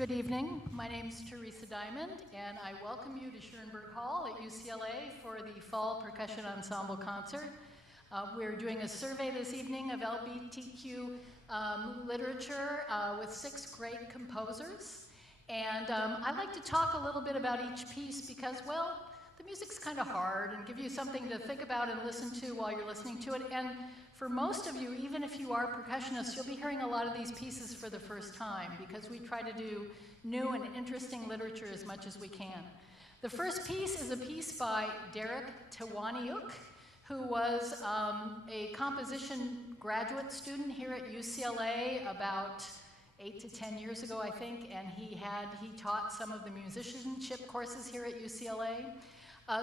Good evening. My name is Teresa Diamond, and I welcome you to Schoenberg Hall at UCLA for the Fall Percussion Ensemble concert. We're doing a survey this evening of LGBTQ literature with 6 great composers. And I'd like to talk a little bit about each piece because, well, the music's kind of hard and give you something to think about and listen to while you're listening to it. And for most of you, even if you are percussionists, you'll be hearing a lot of these pieces for the first time because we try to do new and interesting literature as much as we can. The first piece is a piece by Derek Tewaniuk, who was a composition graduate student here at UCLA about 8 to 10 years ago, I think, and he taught some of the musicianship courses here at UCLA.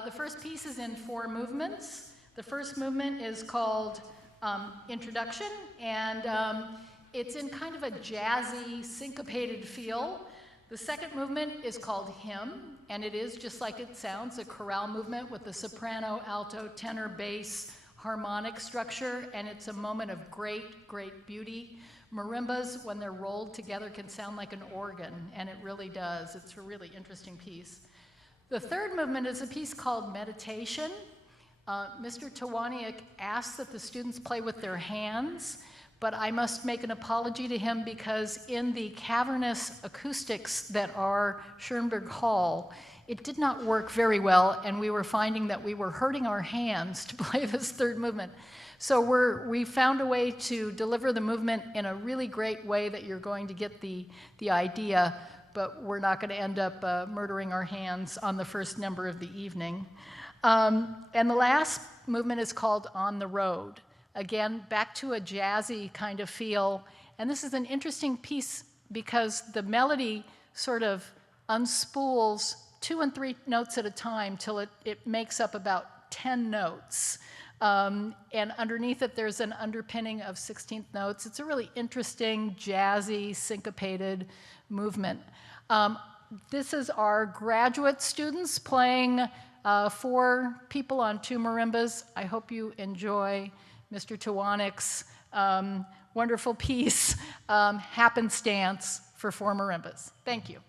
The first piece is in 4 movements. The first movement is called Introduction, and it's in kind of a jazzy, syncopated feel. The second movement is called Hymn, and it is, just like it sounds, a chorale movement with the soprano, alto, tenor, bass, harmonic structure, and it's a moment of great, great beauty. Marimbas, when they're rolled together, can sound like an organ, and it really does. It's a really interesting piece. The third movement is a piece called Meditation. Mr. Tewaniuk asked that the students play with their hands, but I must make an apology to him because in the cavernous acoustics that are Schoenberg Hall, it did not work very well, and we were finding that we were hurting our hands to play this third movement. So we found a way to deliver the movement in a really great way that you're going to get the idea, but we're not going to end up murdering our hands on the first number of the evening. And the last movement is called On the Road. Again, back to a jazzy kind of feel. And this is an interesting piece because the melody sort of unspools 2 and 3 notes at a time till it makes up about 10 notes. And underneath it, there's an underpinning of 16th notes. It's a really interesting, jazzy, syncopated movement. This is our graduate students playing 4 people on 2 marimbas. I hope you enjoy Mr. Tewaniuk's wonderful piece, Happenstance for 4 marimbas. Thank you.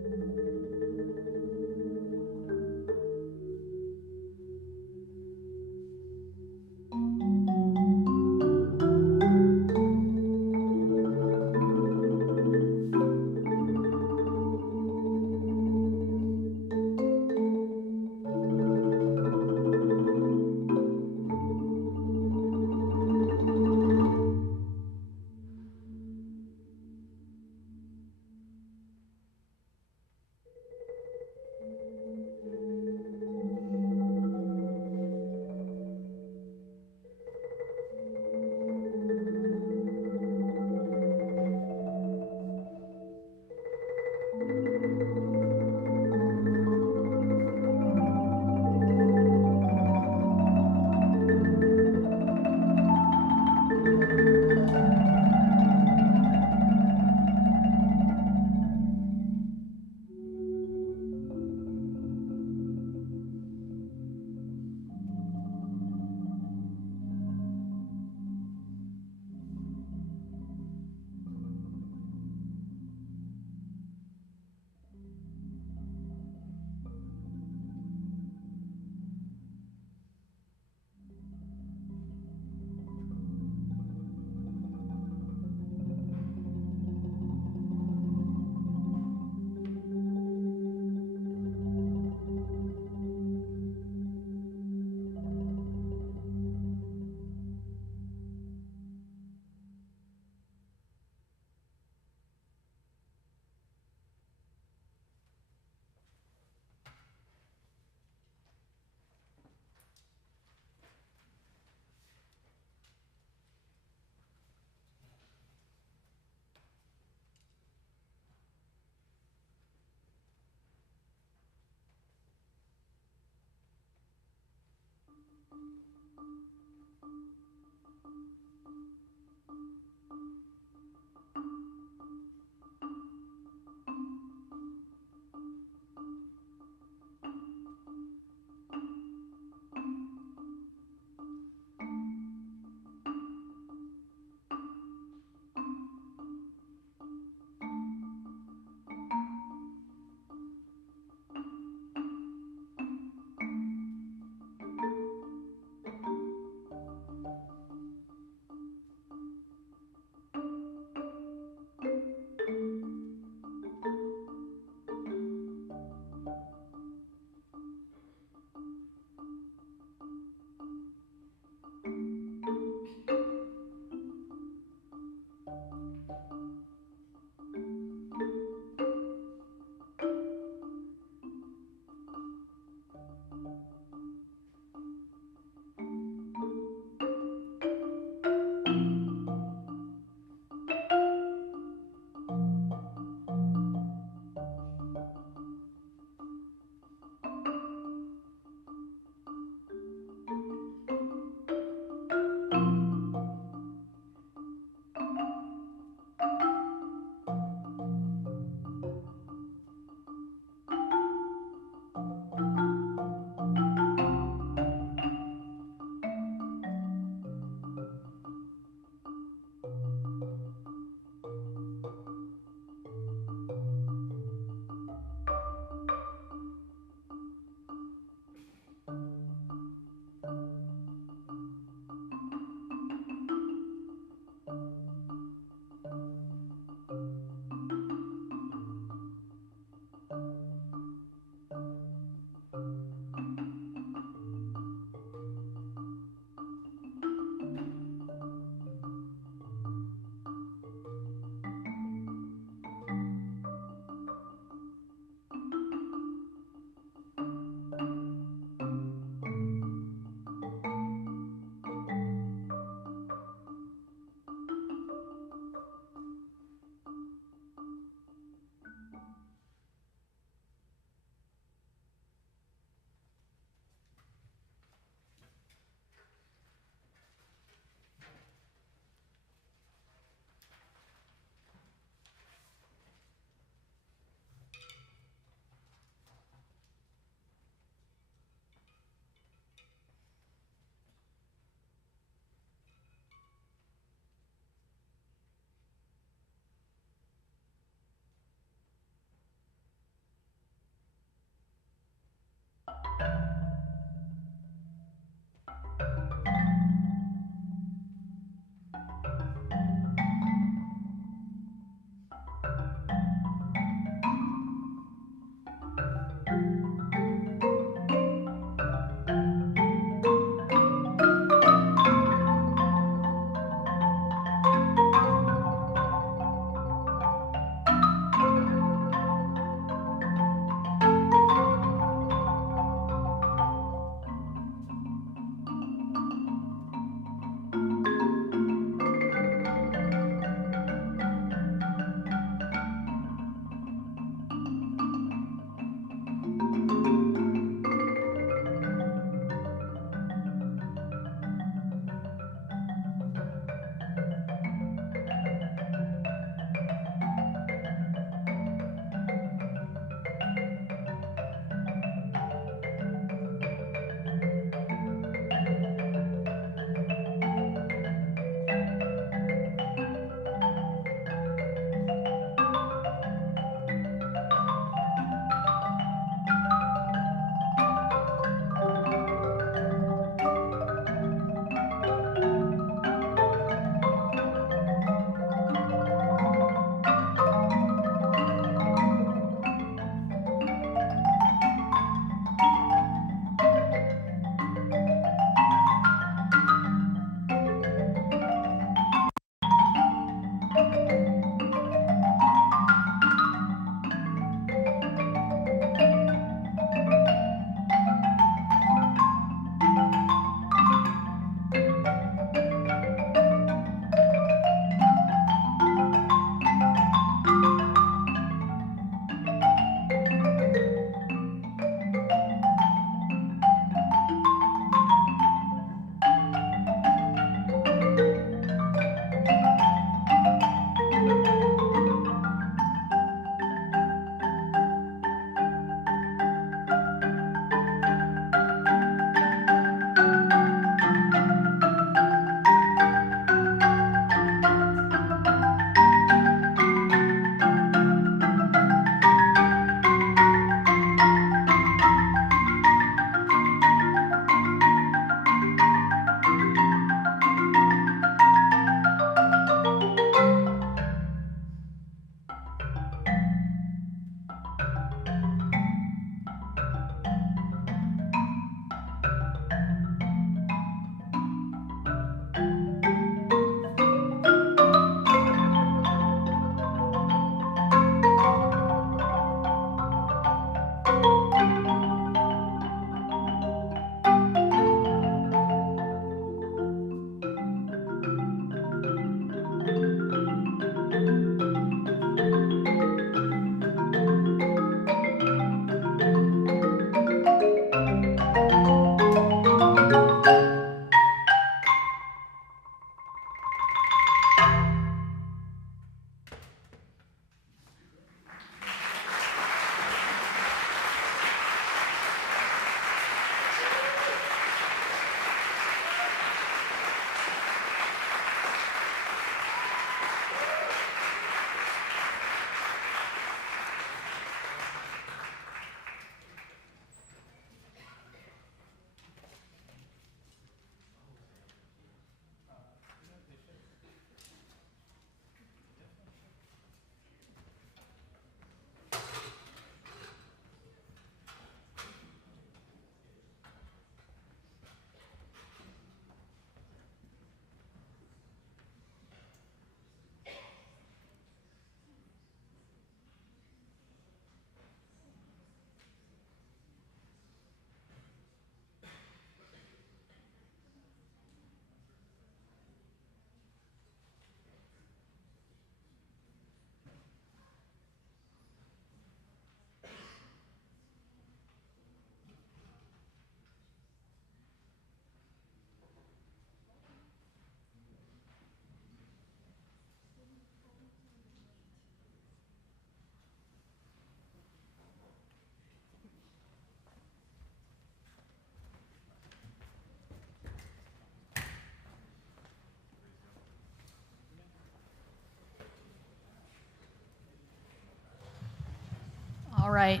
All right.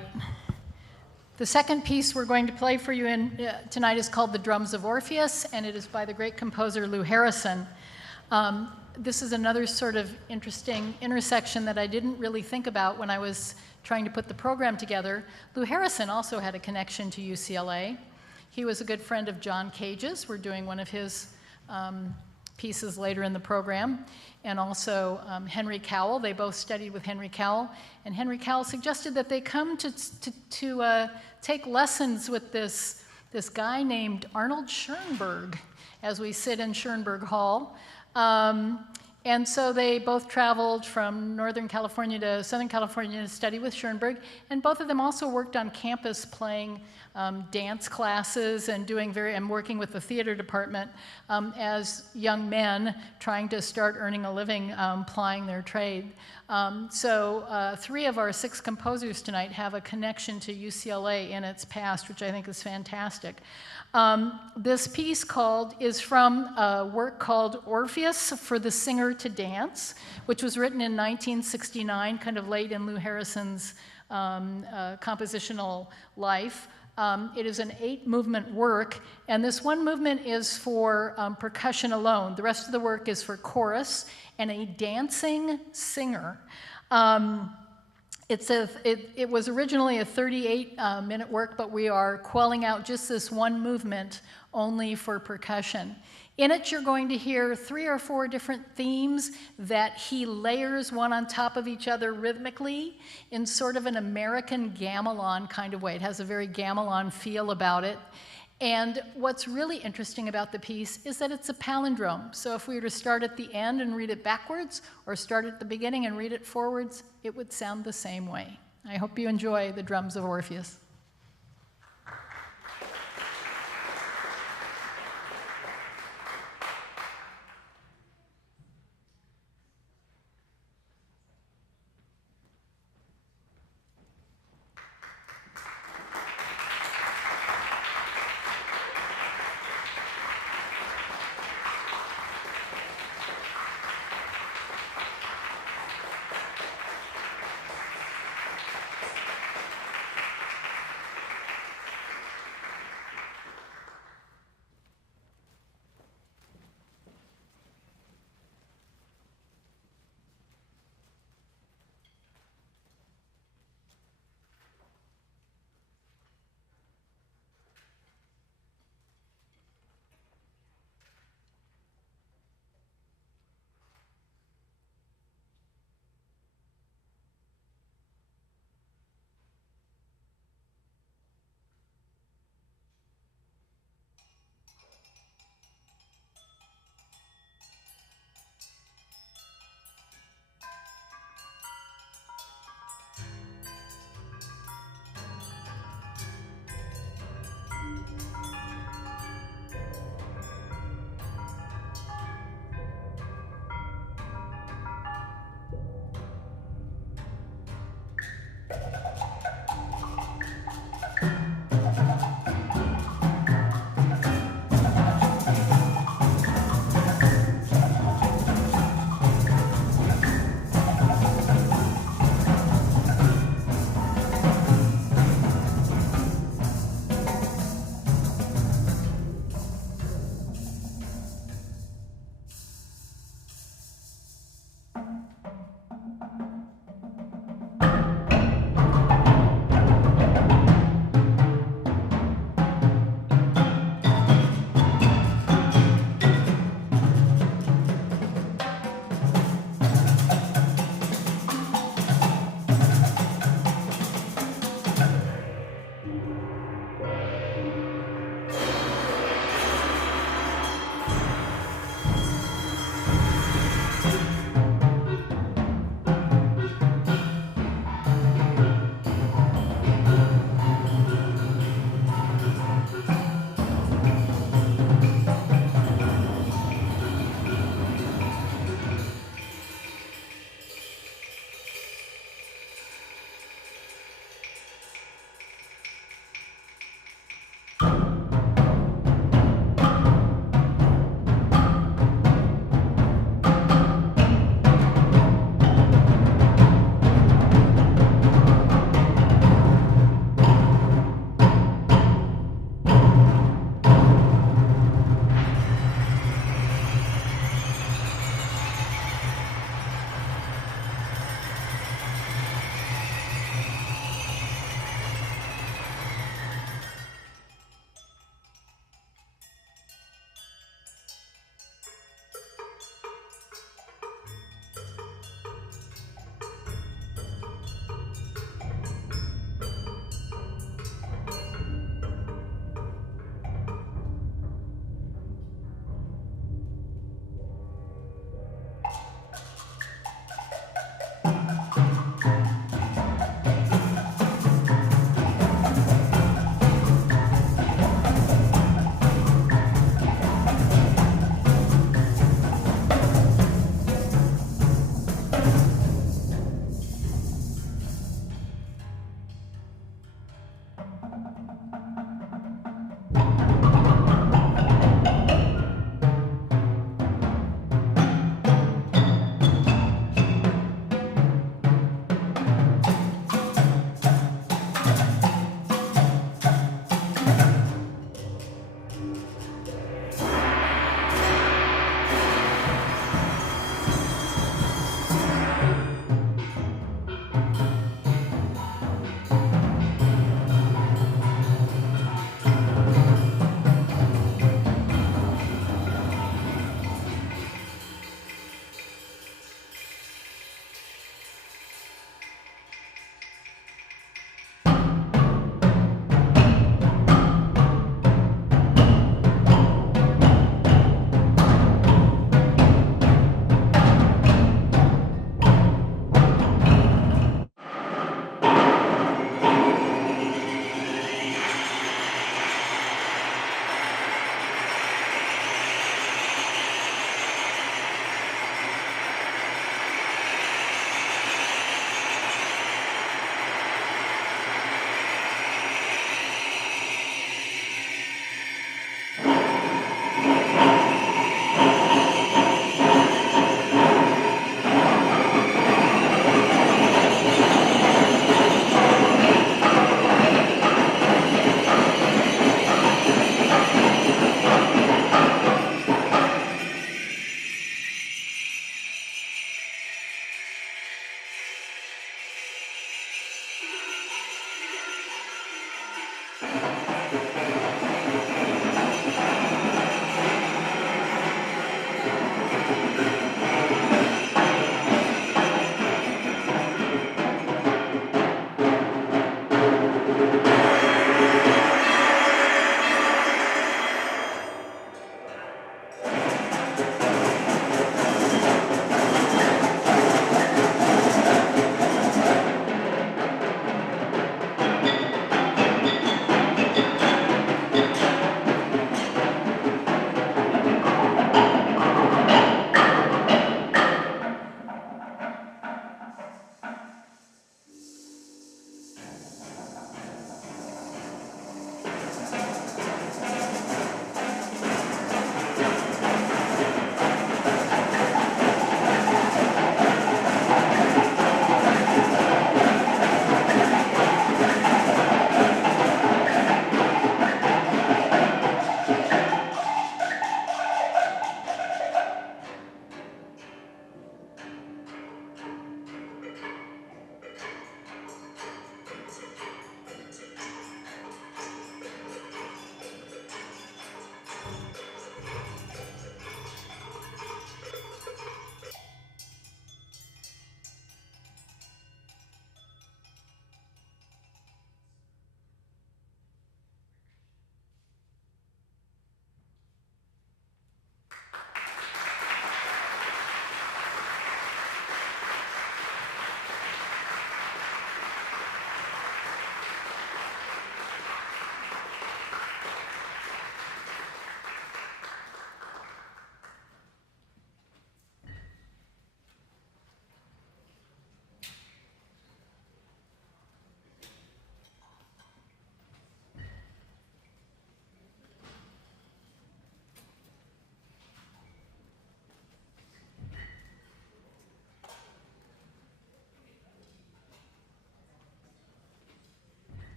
The second piece we're going to play for you tonight is called The Drums of Orpheus, and it is by the great composer Lou Harrison. This is another sort of interesting intersection that I didn't really think about when I was trying to put the program together. Lou Harrison also had a connection to UCLA. He was a good friend of John Cage's. We're doing one of his pieces later in the program. And also Henry Cowell. They both studied with Henry Cowell. And Henry Cowell suggested that they come to take lessons with this guy named Arnold Schoenberg as we sit in Schoenberg Hall. And so they both traveled from Northern California to Southern California to study with Schoenberg, and both of them also worked on campus playing dance classes and working with the theater department as young men trying to start earning a living plying their trade. So 3 of our 6 composers tonight have a connection to UCLA in its past, which I think is fantastic. This piece is from a work called Orpheus for the Singer to Dance, which was written in 1969, kind of late in Lou Harrison's compositional life. It is an 8-movement work, and this one movement is for percussion alone. The rest of the work is for chorus and a dancing singer. It was originally a 38-minute work, but we are quelling out just this one movement only for percussion. In it, you're going to hear 3 or 4 different themes that he layers one on top of each other rhythmically in sort of an American gamelan kind of way. It has a very gamelan feel about it. And what's really interesting about the piece is that it's a palindrome. So if we were to start at the end and read it backwards, or start at the beginning and read it forwards, it would sound the same way. I hope you enjoy The Drums of Orpheus.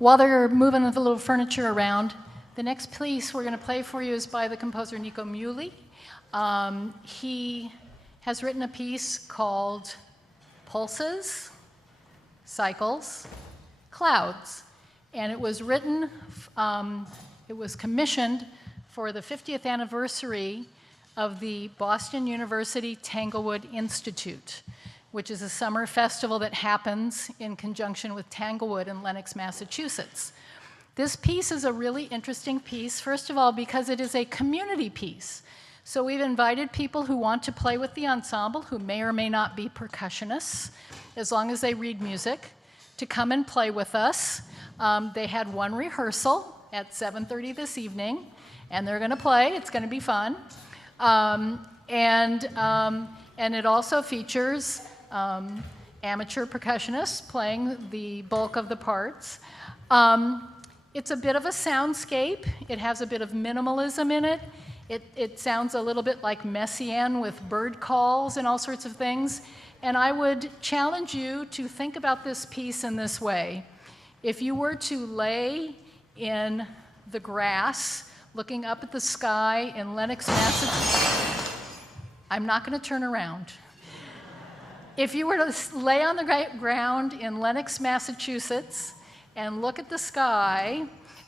While they're moving the little furniture around, the next piece we're going to play for you is by the composer Nico Muhly. He has written a piece called Pulses, Cycles, Clouds. And it was written, it was commissioned for the 50th anniversary of the Boston University Tanglewood Institute, which is a summer festival that happens in conjunction with Tanglewood in Lenox, Massachusetts. This piece is a really interesting piece, first of all, because it is a community piece. So we've invited people who want to play with the ensemble, who may or may not be percussionists, as long as they read music, to come and play with us. They had one rehearsal at 7:30 this evening, and they're going to play. It's going to be fun. And it also features amateur percussionists playing the bulk of the parts. It's a bit of a soundscape. It has a bit of minimalism in it. It sounds a little bit like Messiaen with bird calls and all sorts of things. And I would challenge you to think about this piece in this way. If you were to lay in the grass, looking up at the sky in Lenox, Massachusetts, I'm not going to turn around. If you were to lay on the ground in Lenox, Massachusetts, and look at the sky,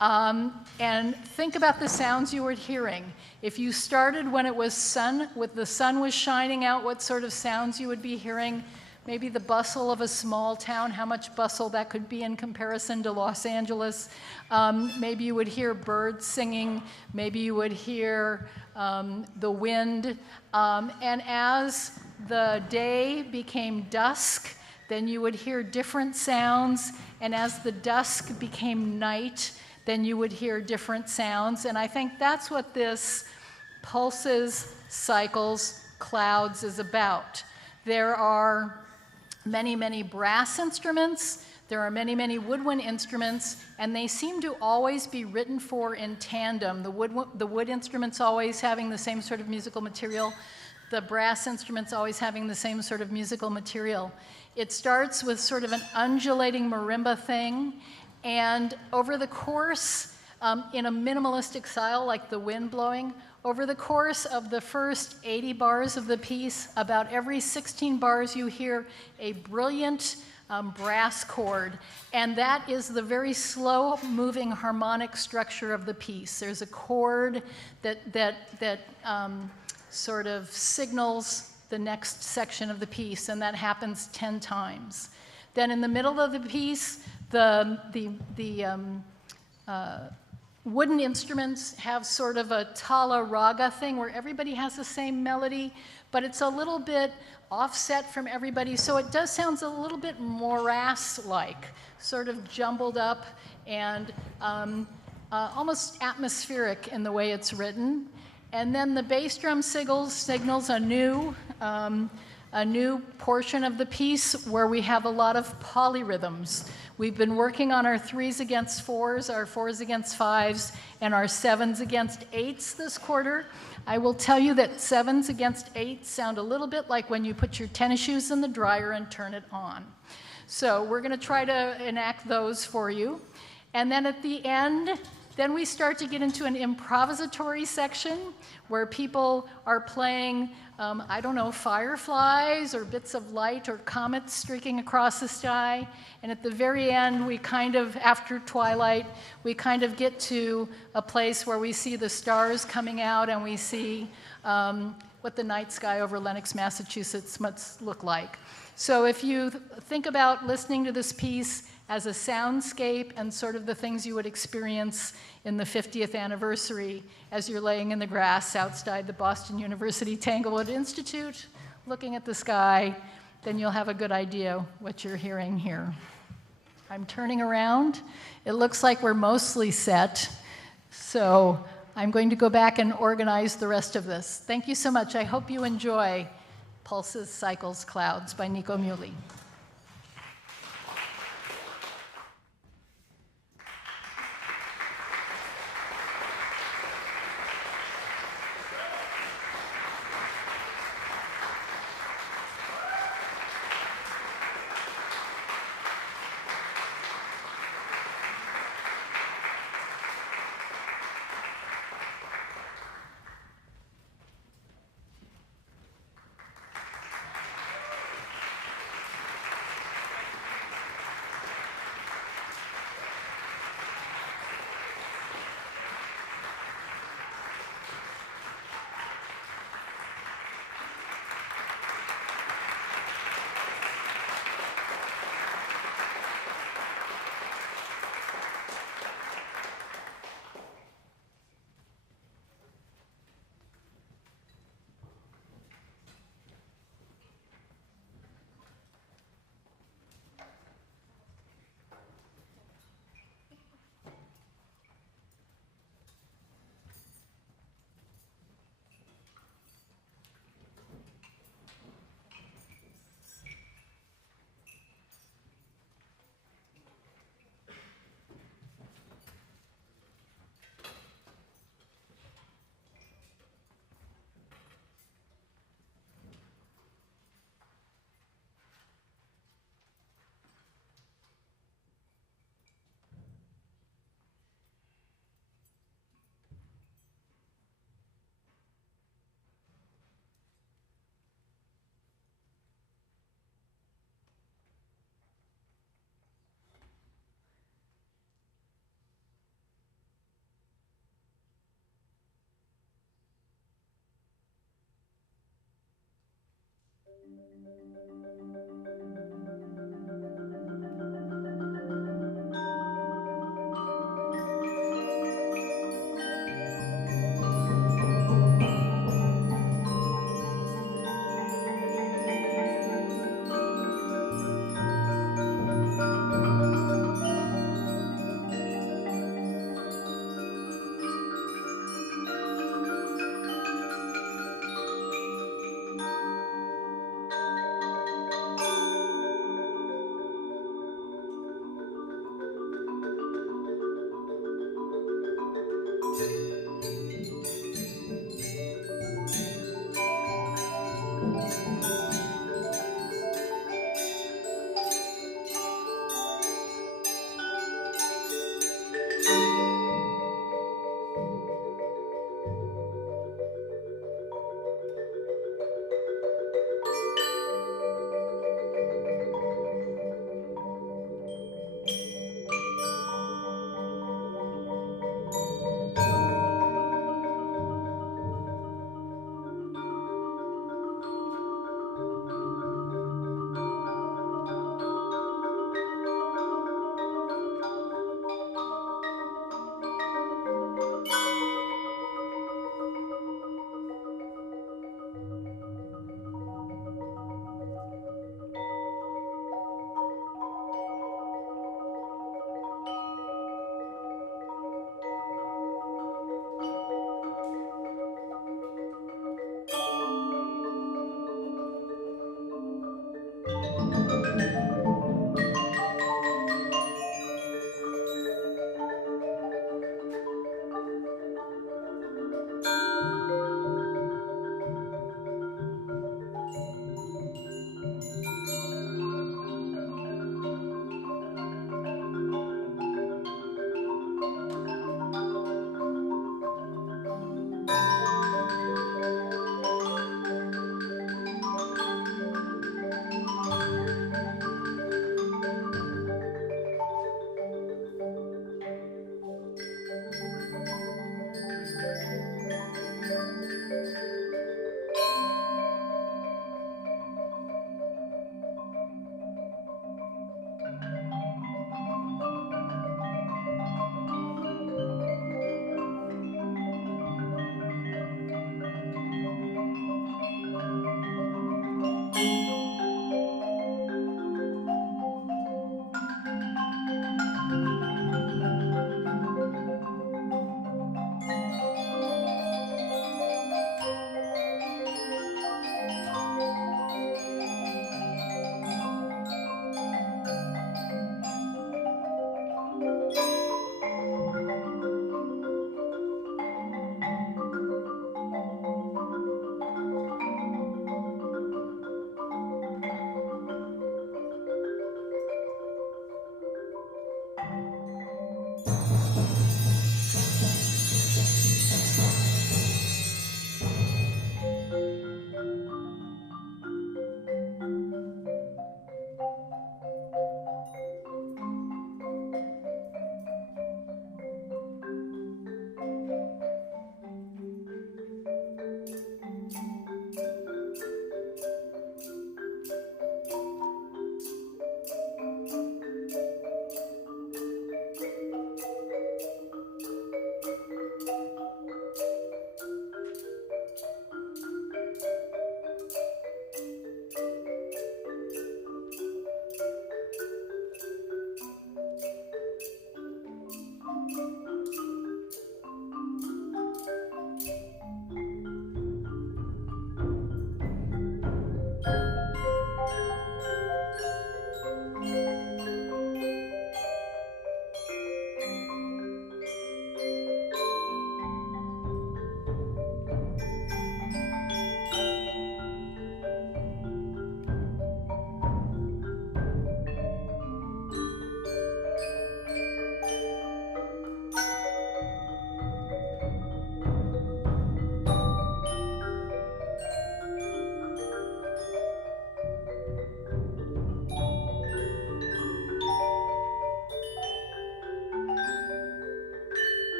and think about the sounds you were hearing. If you started when it was the sun was shining out, what sort of sounds you would be hearing? Maybe the bustle of a small town, how much bustle that could be in comparison to Los Angeles. Maybe you would hear birds singing. Maybe you would hear the wind. And as the day became dusk, then you would hear different sounds. And as the dusk became night, then you would hear different sounds. And I think that's what this Pulses, Cycles, Clouds is about. There are many, many brass instruments. There are many, many woodwind instruments, and they seem to always be written for in tandem. The wood instruments always having the same sort of musical material. The brass instruments always having the same sort of musical material. It starts with sort of an undulating marimba thing, and over the course, in a minimalistic style like the wind blowing, over the course of the first 80 bars of the piece, about every 16 bars you hear a brilliant brass chord, and that is the very slow-moving harmonic structure of the piece. There's a chord that sort of signals the next section of the piece, and that happens 10 times. Then in the middle of the piece, the wooden instruments have sort of a tala raga thing where everybody has the same melody, but it's a little bit offset from everybody, so it does sound a little bit morass-like, sort of jumbled up and almost atmospheric in the way it's written. And then the bass drum signals a new portion of the piece where we have a lot of polyrhythms. We've been working on our 3s against 4s, our 4s against 5s, and our 7s against 8s this quarter. I will tell you that 7s against 8s sound a little bit like when you put your tennis shoes in the dryer and turn it on. So we're going to try to enact those for you. And then at the end, then we start to get into an improvisatory section where people are playing, I don't know, fireflies or bits of light or comets streaking across the sky. And at the very end, we kind of, after twilight, we kind of get to a place where we see the stars coming out and we see what the night sky over Lenox, Massachusetts must look like. So if you think about listening to this piece as a soundscape and sort of the things you would experience in the 50th anniversary as you're laying in the grass outside the Boston University Tanglewood Institute, looking at the sky, then you'll have a good idea what you're hearing here. I'm turning around. It looks like we're mostly set, so I'm going to go back and organize the rest of this. Thank you so much. I hope you enjoy Pulses, Cycles, Clouds by Nico Muhly.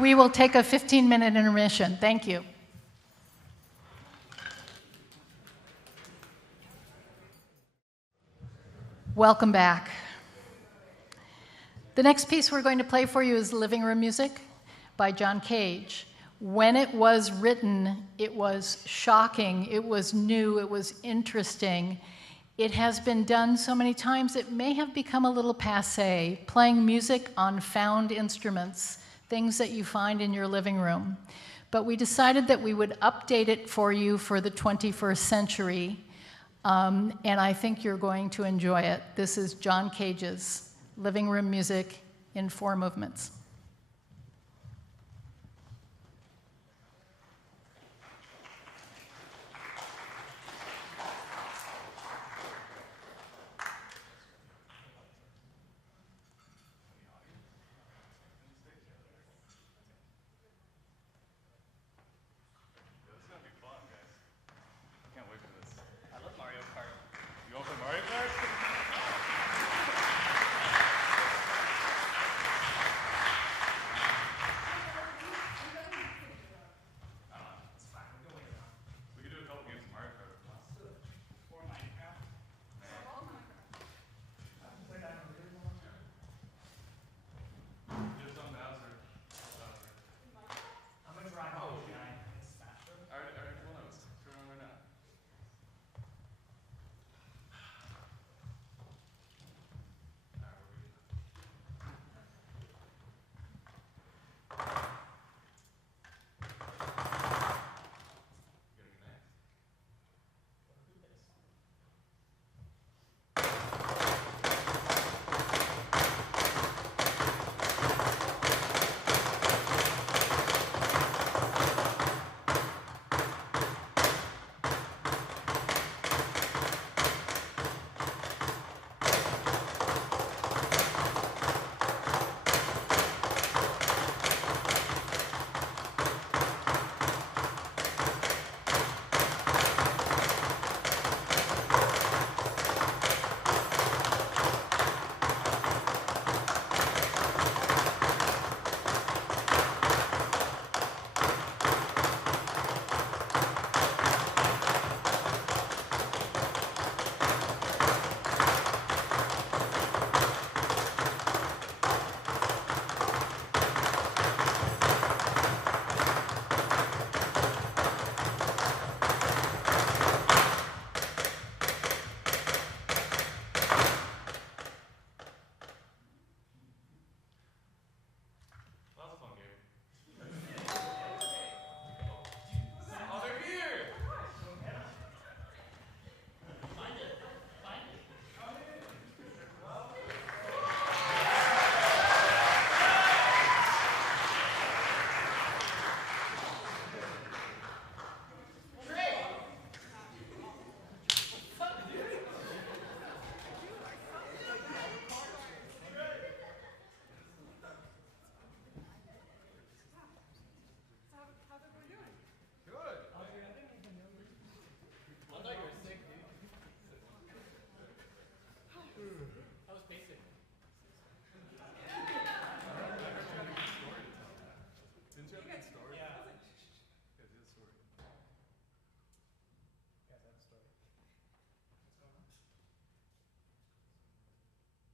We will take a 15-minute intermission. Thank you. Welcome back. The next piece we're going to play for you is Living Room Music by John Cage. When it was written, it was shocking, it was new, it was interesting. It has been done so many times it may have become a little passé, playing music on found instruments, things that you find in your living room. But we decided that we would update it for you for the 21st century, and I think you're going to enjoy it. This is John Cage's Living Room Music in 4 movements.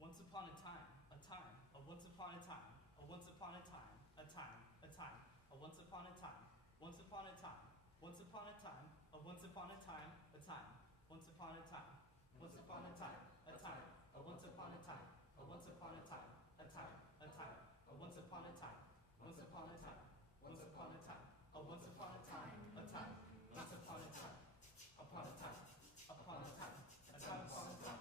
Once upon a time, a time, a once upon a time, a once upon a time, a time, a time, a once upon a time, once upon a time, once upon a time, a once upon a time, a time, once upon a time, once upon a time, a time, a once upon a time, a once upon a time, a time, a time, a once upon a time, once upon a time, once upon a time, a once upon a time, a time, once upon a time, upon a time, upon a time, a time upon a time.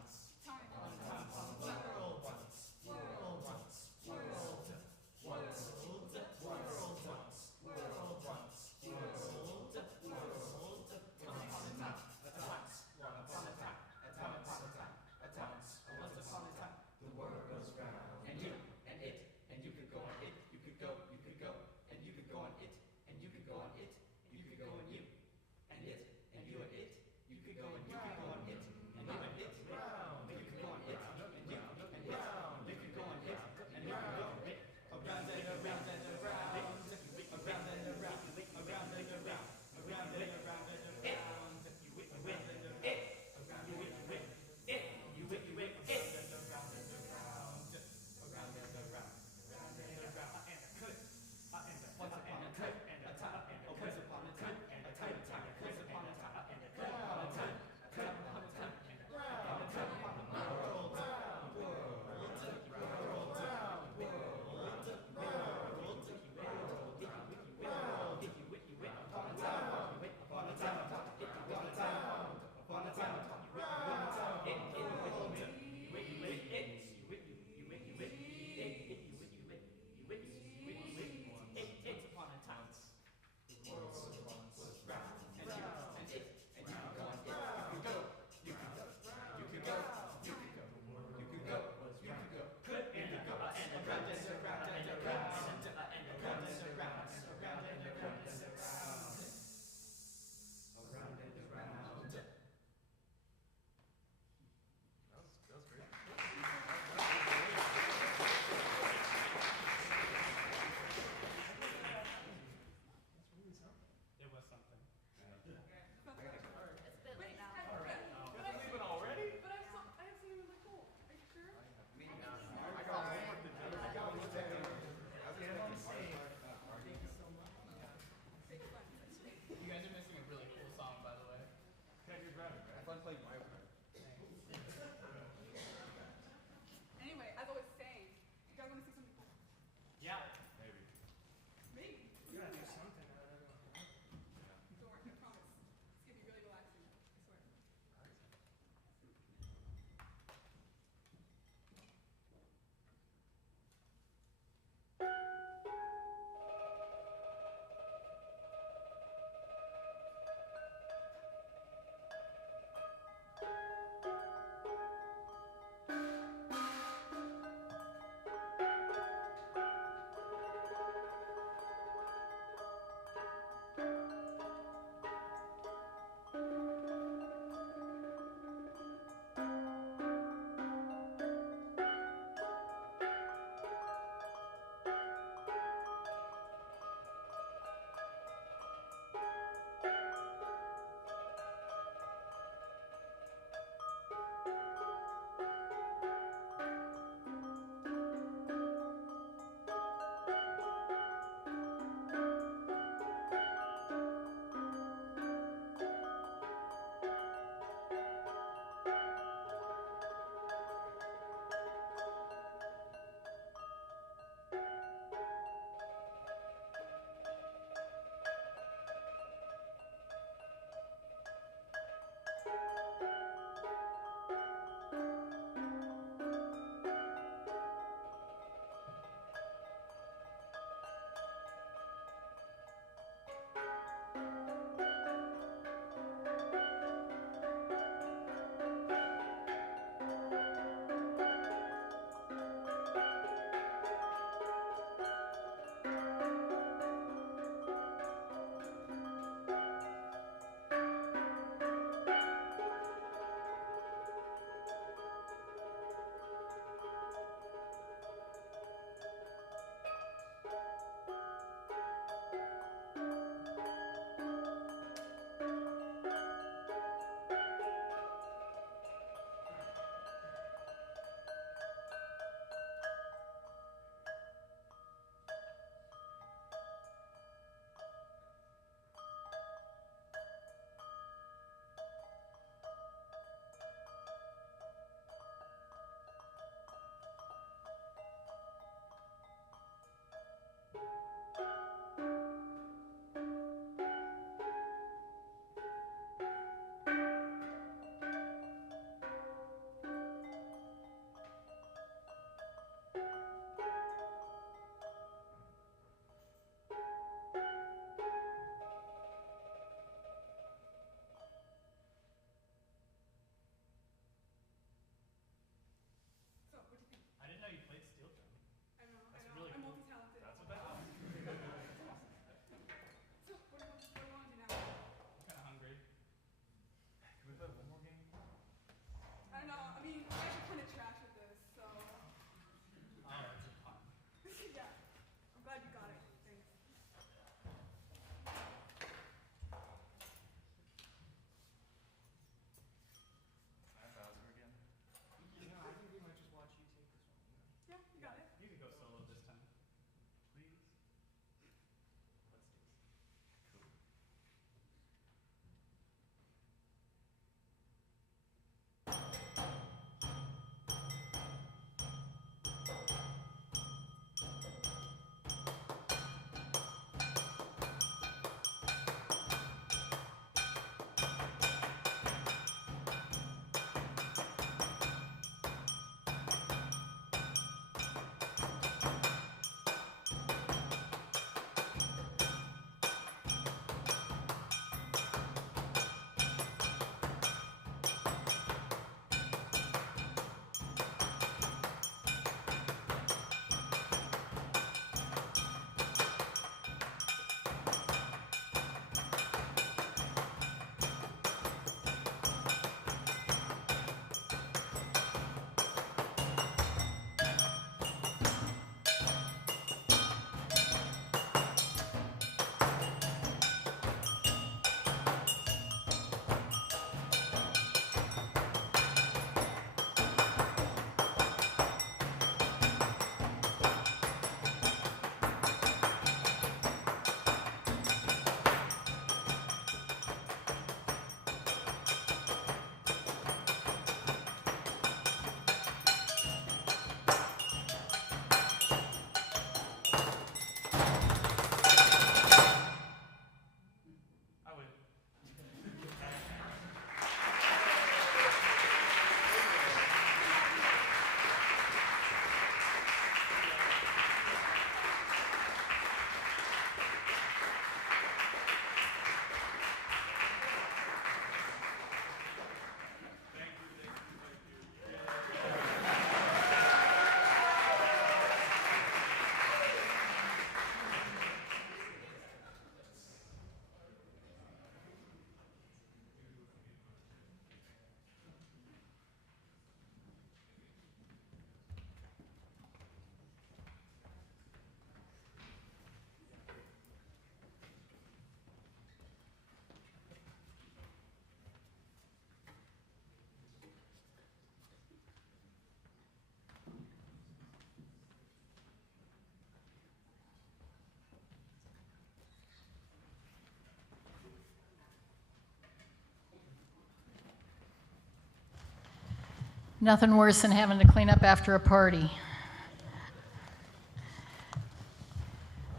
Nothing worse than having to clean up after a party.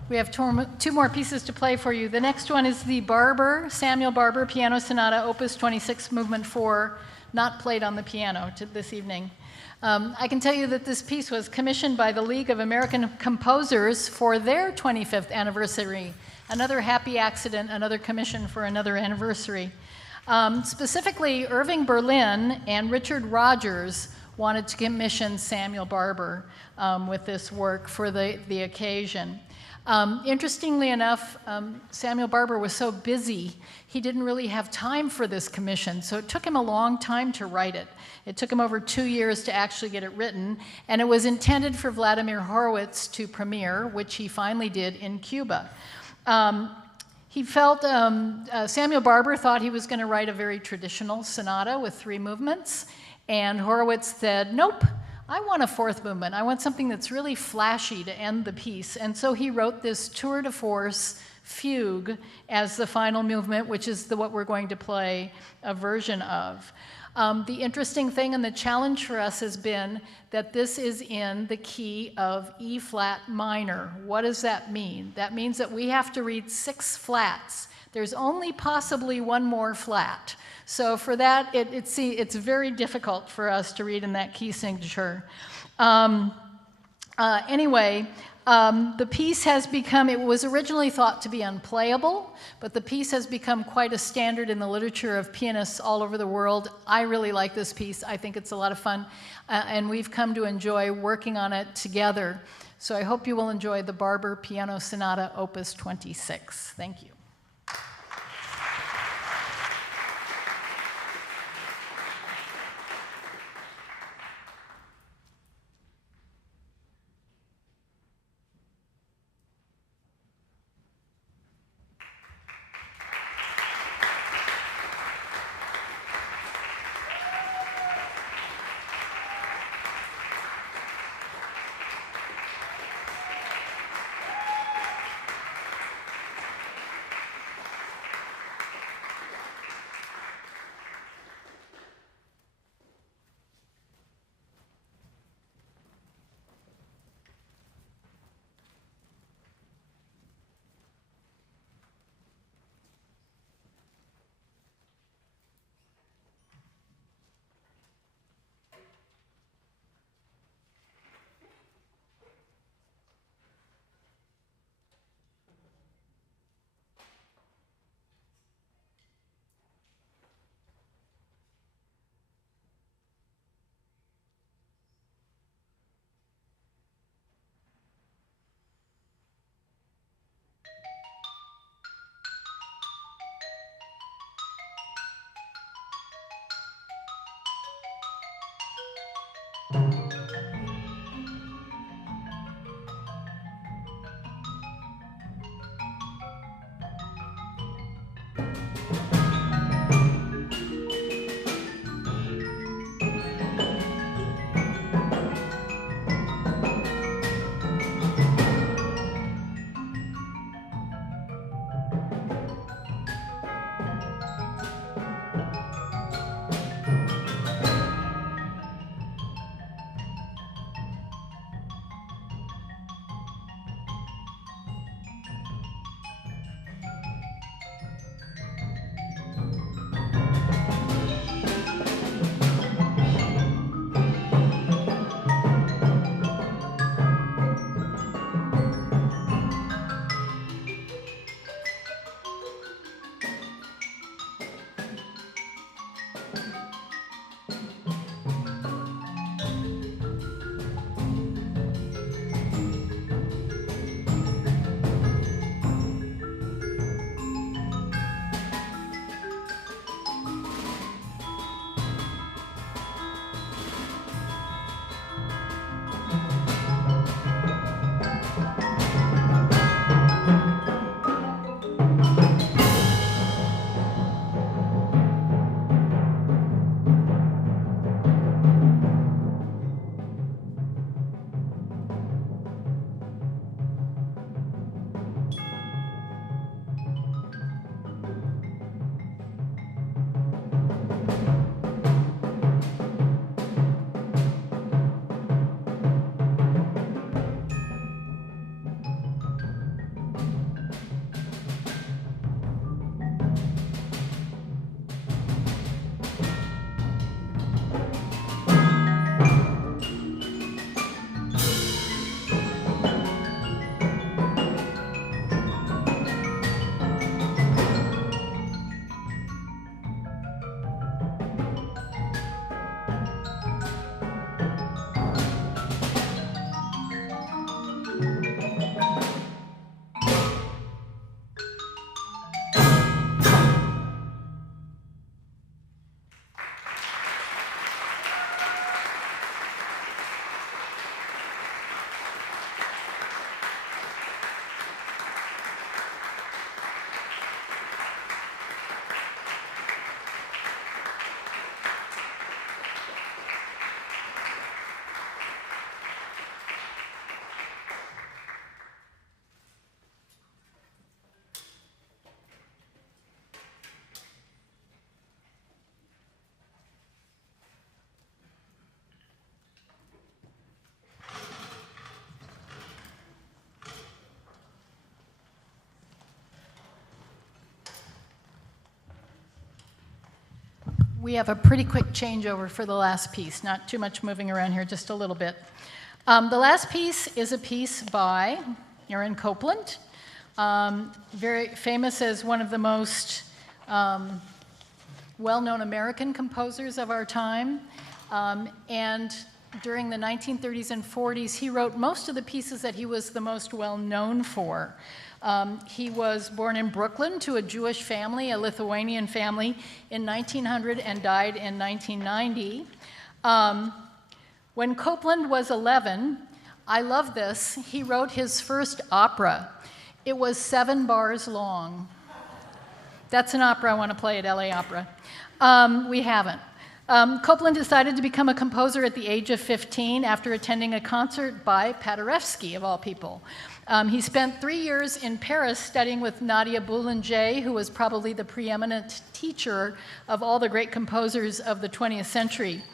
We have two more pieces to play for you. The next one is the Samuel Barber Piano Sonata, Opus 26, Movement 4, not played on the piano this evening. I can tell you that this piece was commissioned by the League of American Composers for their 25th anniversary. Another happy accident, another commission for another anniversary. Specifically, Irving Berlin and Richard Rogers wanted to commission Samuel Barber with this work for the occasion. Interestingly enough, Samuel Barber was so busy, he didn't really have time for this commission, so it took him a long time to write it. It took him over 2 years to actually get it written, and it was intended for Vladimir Horowitz to premiere, which he finally did in Cuba. He felt, Samuel Barber thought he was going to write a very traditional sonata with 3 movements, and Horowitz said, nope, I want a 4th movement. I want something that's really flashy to end the piece. And so he wrote this tour de force fugue as the final movement, which is what we're going to play a version of. The interesting thing and the challenge for us has been that this is in the key of E flat minor. What does that mean? That means that we have to read 6 flats. There's only possibly 1 more flat. So for that, it's very difficult for us to read in that key signature. Anyway, the piece has become, it was originally thought to be unplayable, but the piece has become quite a standard in the literature of pianists all over the world. I really like this piece. I think it's a lot of fun, and we've come to enjoy working on it together. So I hope you will enjoy the Barber Piano Sonata, Opus 26. Thank you. We have a pretty quick changeover for the last piece, not too much moving around here, just a little bit. The last piece is a piece by Aaron Copland, very famous as one of the most well-known American composers of our time. And during the 1930s and 40s, he wrote most of the pieces that he was the most well-known for. He was born in Brooklyn to a Jewish family, a Lithuanian family, in 1900 and died in 1990. When Copland was 11, I love this, he wrote his first opera. It was 7 bars long. That's an opera I want to play at LA Opera. We haven't. Copland decided to become a composer at the age of 15 after attending a concert by Paderewski, of all people. He spent 3 years in Paris studying with Nadia Boulanger, who was probably the preeminent teacher of all the great composers of the 20th century.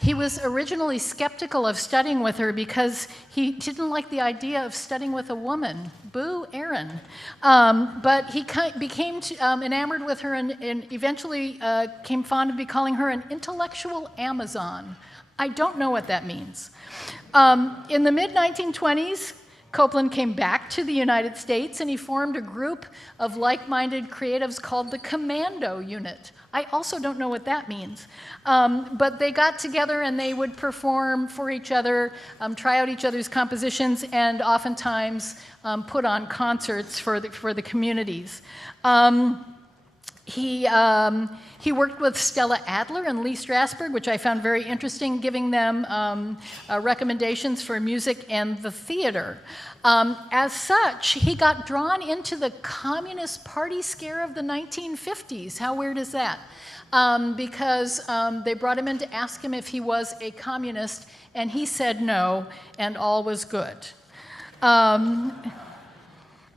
He was originally skeptical of studying with her because he didn't like the idea of studying with a woman. Boo, Aaron. But he became enamored with her and eventually came fond of calling her an intellectual Amazon. I don't know what that means. In the mid-1920s, Copland came back to the United States and he formed a group of like-minded creatives called the Commando Unit. I also don't know what that means. But they got together and they would perform for each other, try out each other's compositions, and oftentimes put on concerts for the communities. He worked with Stella Adler and Lee Strasberg, which I found very interesting, giving them recommendations for music and the theater. As such, he got drawn into the Communist Party scare of the 1950s. How weird is that? Because they brought him in to ask him if he was a communist, and he said no, and all was good.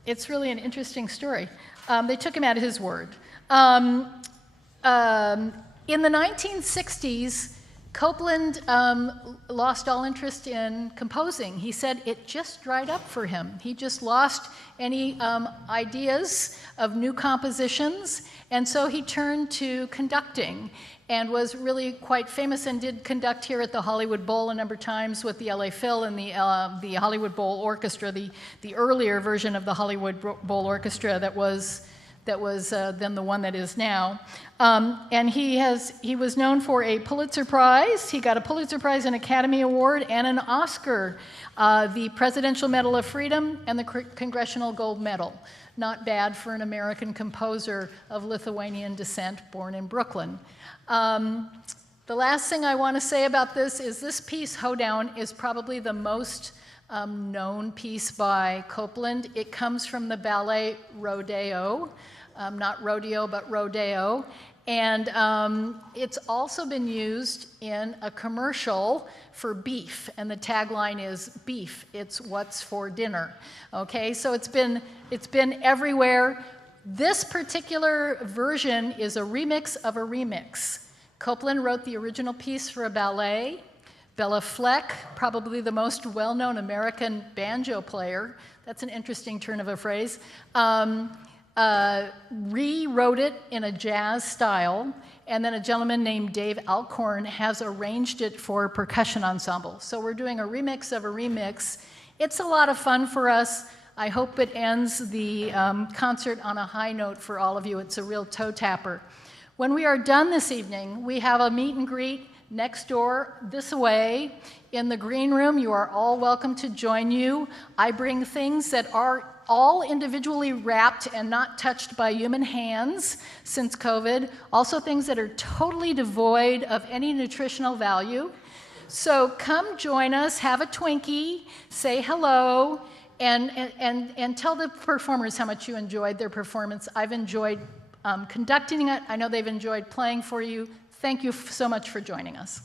It's really an interesting story. They took him at his word. In the 1960s, Copland lost all interest in composing. He said it just dried up for him. He just lost any ideas of new compositions, and so he turned to conducting and was really quite famous and did conduct here at the Hollywood Bowl a number of times with the LA Phil and the Hollywood Bowl Orchestra, the earlier version of the Hollywood Bowl Orchestra that was then the one that is now. And he was known for a Pulitzer Prize. He got a Pulitzer Prize, an Academy Award, and an Oscar, the Presidential Medal of Freedom, and the Congressional Gold Medal. Not bad for an American composer of Lithuanian descent born in Brooklyn. The last thing I want to say about this is this piece, Hoedown, is probably the most known piece by Copland. It comes from the ballet Rodeo, not rodeo, but rodeo. And it's also been used in a commercial for beef, and the tagline is beef, it's what's for dinner. Okay, so it's been everywhere. This particular version is a remix of a remix. Copland wrote the original piece for a ballet. Bela Fleck, probably the most well-known American banjo player, that's an interesting turn of a phrase, rewrote it in a jazz style, and then a gentleman named Dave Alcorn has arranged it for Percussion Ensemble. So we're doing a remix of a remix. It's a lot of fun for us. I hope it ends the concert on a high note for all of you. It's a real toe tapper. When we are done this evening, we have a meet and greet next door, this way, in the green room. You are all welcome to join you. I bring things that are all individually wrapped and not touched by human hands since COVID. Also things that are totally devoid of any nutritional value. So come join us, have a Twinkie, say hello, and tell the performers how much you enjoyed their performance. I've enjoyed conducting it. I know they've enjoyed playing for you. Thank you so much for joining us.